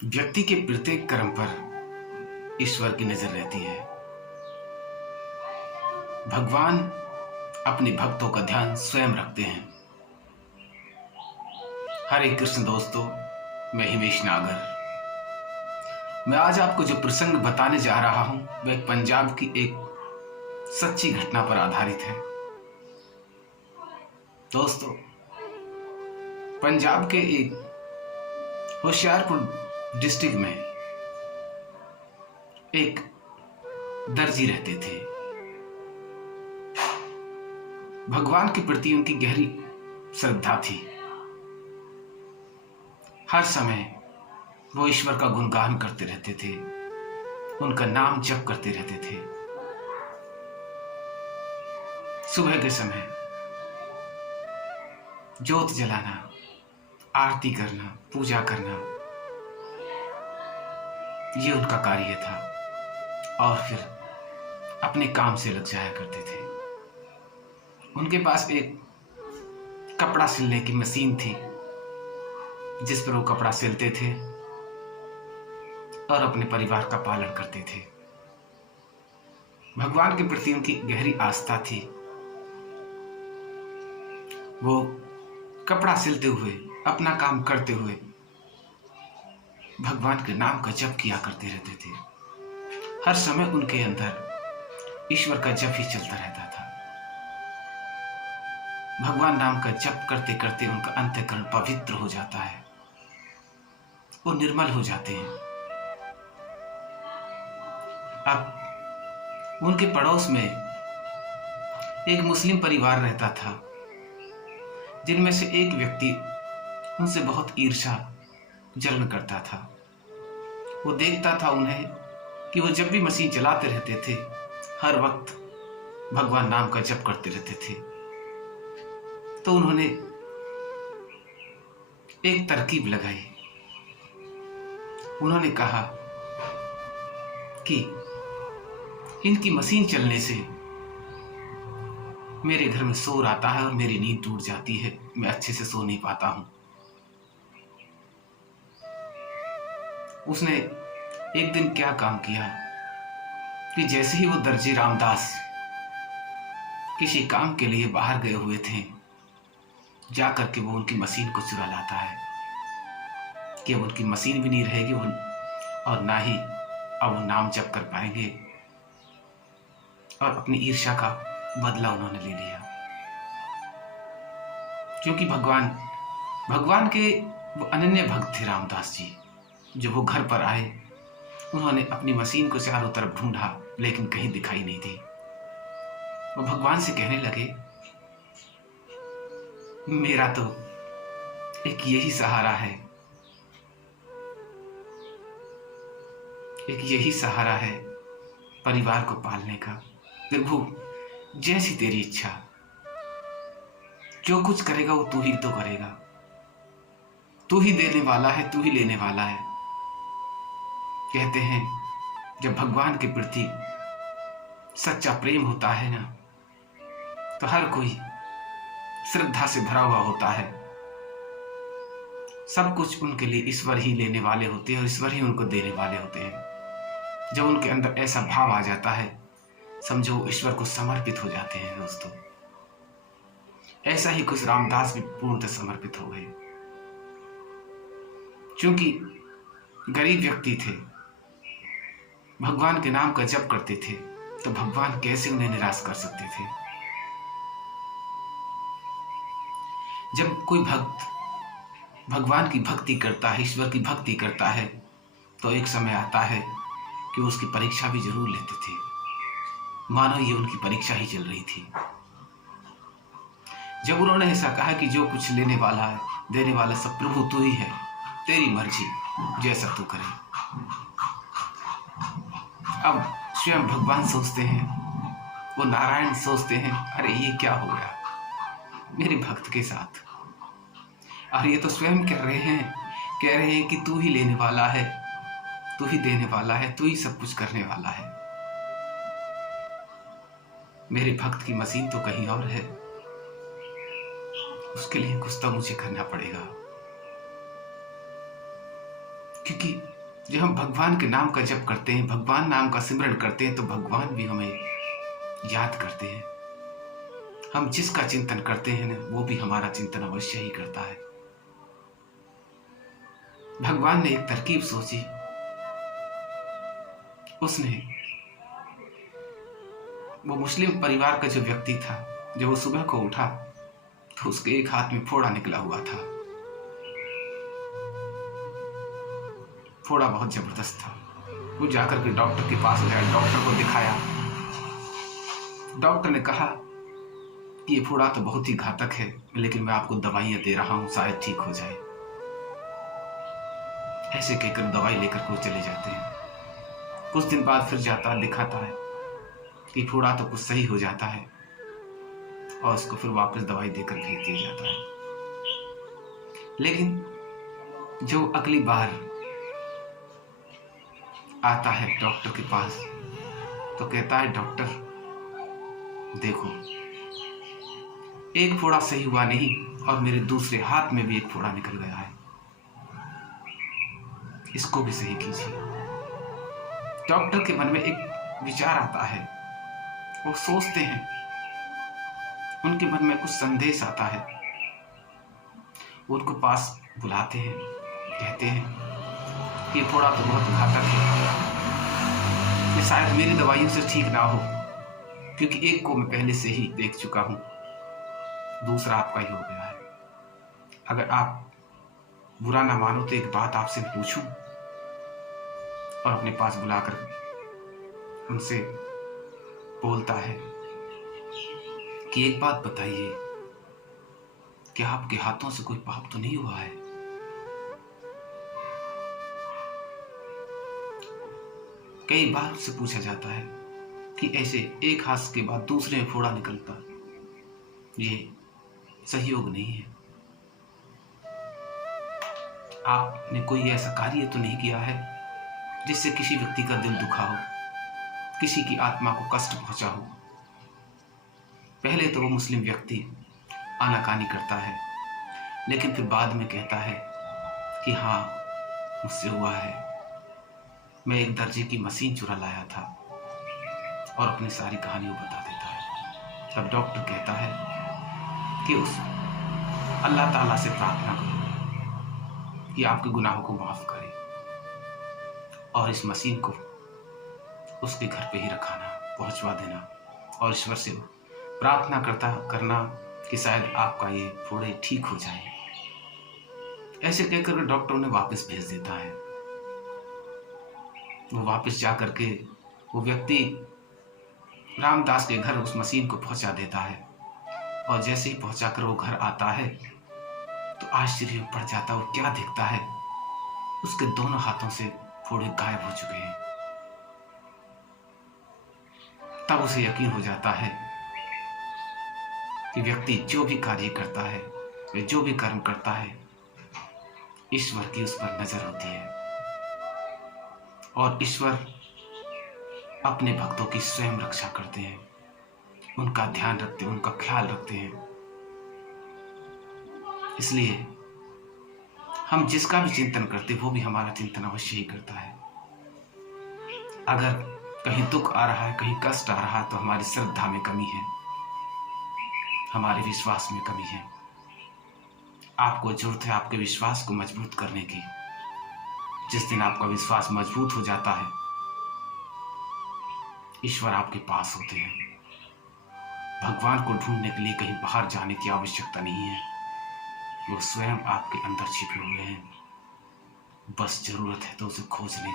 व्यक्ति के प्रत्येक कर्म पर ईश्वर की नजर रहती है। भगवान अपने भक्तों का ध्यान स्वयं रखते हैं। हरे कृष्ण दोस्तों, मैं हिमेश नागर। मैं आज आपको जो प्रसंग बताने जा रहा हूं वह पंजाब की एक सच्ची घटना पर आधारित है। दोस्तों, पंजाब के एक होशियारपुर डिस्ट्रिक्ट में एक दर्जी रहते थे। भगवान के प्रति उनकी गहरी श्रद्धा थी। हर समय वो ईश्वर का गुणगान करते रहते थे, उनका नाम जप करते रहते थे। सुबह के समय ज्योत जलाना, आरती करना, पूजा करना, ये उनका कार्य था। और फिर अपने काम से लग जाया करते थे। उनके पास एक कपड़ा सिलने की मशीन थी जिस पर वो कपड़ा सिलते थे और अपने परिवार का पालन करते थे। भगवान के प्रति उनकी गहरी आस्था थी। वो कपड़ा सिलते हुए, अपना काम करते हुए भगवान के नाम का जप किया करते रहते थे। हर समय उनके अंदर ईश्वर का जप ही चलता रहता था। भगवान नाम का जप करते करते उनका अंतःकरण पवित्र हो जाता है, वो निर्मल हो जाते हैं। अब उनके पड़ोस में एक मुस्लिम परिवार रहता था, जिनमें से एक व्यक्ति उनसे बहुत ईर्ष्या जलन करता था। वो देखता था उन्हें कि वो जब भी मशीन चलाते रहते थे, हर वक्त भगवान नाम का जप करते रहते थे। तो उन्होंने एक तरकीब लगाई। उन्होंने कहा कि इनकी मशीन चलने से मेरे घर में शोर आता है और मेरी नींद टूट जाती है, मैं अच्छे से सो नहीं पाता हूं। उसने एक दिन क्या काम किया कि जैसे ही वो दर्जी रामदास किसी काम के लिए बाहर गए हुए थे, जाकर के वो उनकी मशीन को चुरा लाता है कि अब उनकी मशीन भी नहीं रहेगी और ना ही अब वो नाम जप कर पाएंगे। और अपनी ईर्ष्या का बदला उन्होंने ले लिया, क्योंकि भगवान के वो अनन्य भक्त थे रामदास जी। जब वो घर पर आए, उन्होंने अपनी मशीन को चारों तरफ ढूंढा, लेकिन कहीं दिखाई नहीं दी। वो भगवान से कहने लगे, मेरा तो एक यही सहारा है, एक यही सहारा है परिवार को पालने का। प्रभु, जैसी तेरी इच्छा, जो कुछ करेगा वो तू ही तो करेगा। तू ही देने वाला है, तू ही लेने वाला है। कहते हैं जब भगवान के प्रति सच्चा प्रेम होता है ना, तो हर कोई श्रद्धा से भरा हुआ होता है। सब कुछ उनके लिए ईश्वर ही लेने वाले होते हैं और ईश्वर ही उनको देने वाले होते हैं। जब उनके अंदर ऐसा भाव आ जाता है, समझो ईश्वर को समर्पित हो जाते हैं। दोस्तों, ऐसा ही कुछ रामदास भी पूर्णतः समर्पित हो गए। क्योंकि गरीब व्यक्ति थे, भगवान के नाम का जप करते थे, तो भगवान कैसे उन्हें निराश कर सकते थे। जब कोई भक्त भगवान की भक्ति करता है, ईश्वर की भक्ति करता है, तो एक समय आता है कि वो उसकी परीक्षा भी जरूर लेते थे। मानो ये उनकी परीक्षा ही चल रही थी। जब उन्होंने ऐसा कहा कि जो कुछ लेने वाला है, देने वाला सब प्रभु तू ही है, तेरी मर्जी, जैसा तू करे। अब स्वयं भगवान सोचते हैं, वो नारायण सोचते हैं, अरे ये क्या हो गया मेरे भक्त के साथ। और ये तो स्वयं कह रहे हैं कि तू ही लेने वाला है, तू ही देने वाला है, तू ही सब कुछ करने वाला है। मेरे भक्त की मशीन तो कहीं और है, उसके लिए कुछ तो मुझे करना पड़ेगा। क्योंकि जब हम भगवान के नाम का जप करते हैं, भगवान नाम का सिमरण करते हैं, तो भगवान भी हमें याद करते हैं। हम जिसका चिंतन करते हैं ना, वो भी हमारा चिंतन अवश्य ही करता है। भगवान ने एक तरकीब सोची। उसने वो मुस्लिम परिवार का जो व्यक्ति था, जब वो सुबह को उठा तो उसके एक हाथ में फोड़ा निकला हुआ था। फोड़ा बहुत जबरदस्त था। वो जाकर के डॉक्टर के पास गया, डॉक्टर को दिखाया। डॉक्टर ने कहा कि ये फोड़ा तो बहुत ही घातक है, लेकिन मैं आपको दवाइयां दे रहा हूं, शायद ठीक हो जाए। ऐसे कहकर दवाई लेकर के वो चले जाते हैं। कुछ दिन बाद फिर जाता है, दिखाता है कि फोड़ा तो कुछ सही हो जाता है और उसको फिर वापस दवाई देकर भेज दिया जाता है। लेकिन जो अगली बार आता है डॉक्टर के पास तो कहता है, डॉक्टर देखो, एक फोड़ा सही हुआ नहीं और मेरे दूसरे हाथ में भी एक फोड़ा निकल गया है, इसको भी सही कीजिए। डॉक्टर के मन में एक विचार आता है, वो सोचते हैं, उनके मन में कुछ संदेश आता है। वो उनको पास बुलाते हैं, कहते हैं कि फोड़ा तो बहुत घातक है, ये शायद मेरी दवाइयों से ठीक ना हो, क्योंकि एक को मैं पहले से ही देख चुका हूं, दूसरा आपका ही हो गया है। अगर आप बुरा ना मानो तो एक बात आपसे पूछूं। और अपने पास बुलाकर उनसे बोलता है कि एक बात बताइए, क्या आपके हाथों से कोई पाप तो नहीं हुआ है? कई बार उससे पूछा जाता है कि ऐसे एक हाथ के बाद दूसरे में फोड़ा निकलता, ये सहयोग नहीं है। आपने कोई ऐसा कार्य तो नहीं किया है जिससे किसी व्यक्ति का दिल दुखा हो, किसी की आत्मा को कष्ट पहुंचा हो। पहले तो वो मुस्लिम व्यक्ति आनाकानी करता है, लेकिन फिर बाद में कहता है कि हाँ, मुझसे हुआ है। मैं एक दर्जे की मशीन चुरा लाया था, और अपनी सारी कहानी वो बता देता है। तब डॉक्टर कहता है कि उस अल्लाह ताला से प्रार्थना करो कि आपके गुनाहों को माफ करे, और इस मशीन को उसके घर पे ही रखाना, पहुंचवा देना, और ईश्वर से प्रार्थना करना कि शायद आपका ये फोड़े ठीक हो जाए। ऐसे कहकर डॉक्टर उन्हें वापस भेज देता है। वो वापस जा करके वो व्यक्ति रामदास के घर उस मशीन को पहुंचा देता है, और जैसे ही पहुंचाकर वो घर आता है तो आश्चर्य में पड़ जाता है। वो क्या देखता है, उसके दोनों हाथों से फोड़े गायब हो चुके हैं। तब उसे यकीन हो जाता है कि व्यक्ति जो भी कार्य करता है, वे जो भी कर्म करता है, ईश्वर की उस पर नजर होती है, और ईश्वर अपने भक्तों की स्वयं रक्षा करते हैं, उनका ध्यान रखते हैं, उनका ख्याल रखते हैं। इसलिए हम जिसका भी चिंतन करते, वो भी हमारा चिंतन अवश्य ही करता है। अगर कहीं दुख आ रहा है, कहीं कष्ट आ रहा है, तो हमारी श्रद्धा में कमी है, हमारे विश्वास में कमी है। आपको जरूरत है आपके विश्वास को मजबूत करने की। जिस दिन आपका विश्वास मजबूत हो जाता है, ईश्वर आपके पास होते हैं। भगवान को ढूंढने के लिए कहीं बाहर जाने की आवश्यकता नहीं है, वो स्वयं आपके अंदर छिपे हुए हैं। बस जरूरत है तो उसे खोजने की।